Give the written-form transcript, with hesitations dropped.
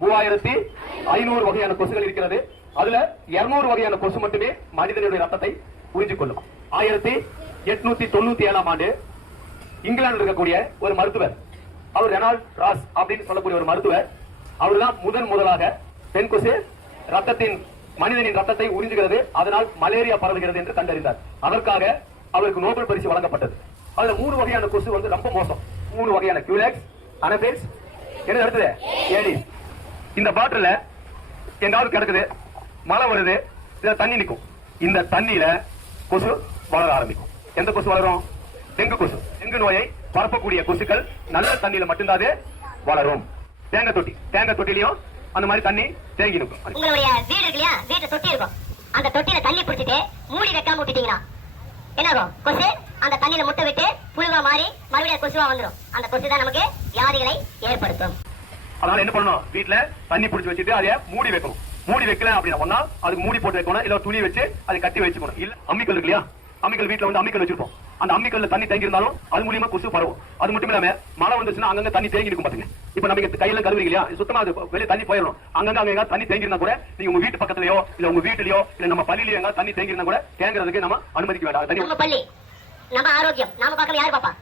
3500 வகையான கொசுகள் இருக்கிறது. அதுல 200 வகையான கொசு மட்டுமே மனிதனுடைய ரத்தத்தை உறிஞ்சிக் கொள்ளும். 1897 ஆண்டு இங்கிலாந்து இருக்கக்கூடிய ஒரு மருத்துவர், அவர் ரெனால்ட் ராஸ் அப்படின்னு சொல்லக்கூடிய ஒரு மருத்துவர், அவர்தான் முதலாக பெண் கொசு ரத்தத்தின் மனிதனின் ரத்தத்தை உறிஞ்சுகிறது, அதனால் மலேரியா பரவுகிறது என்று கண்டறிந்தார். அதற்காக அவருக்கு நோபல் பரிசு வழங்கப்பட்டது. அதுல 3 வகையான கொசு ரொம்ப மோசம். 3 வகையான கியூலெக்ஸ், அனபெல்ஸ், என்ன அடுத்தது ஏடிஸ். இந்த பாட்டில எங்காவது கிடக்குது, மழை வருது, இதுல தண்ணி நிற்கும். இந்த தண்ணியில கொசு வளர ஆரம்பிக்கும். எந்த கொசு வளரும்? டெங்கு கொசு. டெங்கு நோயை பரப்பக்கூடிய கொசுக்கள் நல்ல தண்ணியில மட்டும்தான் வளரும். தேங்காய் தொட்டிலையும் அந்த மாதிரி தண்ணி தேங்கி நிற்கும். உங்களுடைய வீடு இருக்கு இல்லையா, வீட்டுல தொட்டி இருக்கும். அந்த தொட்டியில தண்ணி பிடிச்சிட்டு மூடி வைக்காம விட்டுட்டீங்கன்னா என்ன ஆகும்? கொசு அந்த தண்ணியில முட்டை விட்டு புழுவா மாறி மறுபடியும் கொசுவா வந்துடும். அந்த கொசு தான் நமக்கு வியாதிகளை ஏற்படுத்தும். அதனால என்ன பண்ணணும்? வீட்டுல தண்ணி பிடிச்சி வச்சுட்டு அதை மூடி வைக்கணும். மூடி வைக்கல அப்படின்னா ஒன்னா அதுக்கு மூடி போட்டு வைக்கணும், இல்ல துணி வச்சு அதை கட்டி வச்சுக்கணும். இல்ல அம்மிக்கல் இருக்கு இல்லையா, அம்மிக்கல் வீட்டுல வந்து அம்மிக்கல் வச்சிருப்போம். அந்த அம்மிக்கல்ல தண்ணி தேங்கி இருந்தாலும் அது மூலியமா கொசு பரவும். அது மட்டும் இல்லாம மழை வந்துச்சுன்னா அங்கங்க தண்ணி தேங்கி இருக்கும். பாத்துங்க, இப்ப நம்ம கையில கழுவுறீங்க இல்லையா, சுத்தமா அது வெளியே தண்ணி போயிடணும். அங்க தண்ணி தேங்கி இருந்தா கூட நீங்க உங்க வீட்டு பக்கத்துலயோ இல்ல உங்க வீட்டுலயோ இல்ல நம்ம பள்ளியிலயோ எங்க தண்ணி தேங்கி இருந்தா கூட தேங்குறதுக்கு நம்ம அனுமதிக்க வேண்டாம். நம்ம பள்ளி நம்ம ஆரோக்கியம் நாம பார்க்கல, யாரு பாப்பா?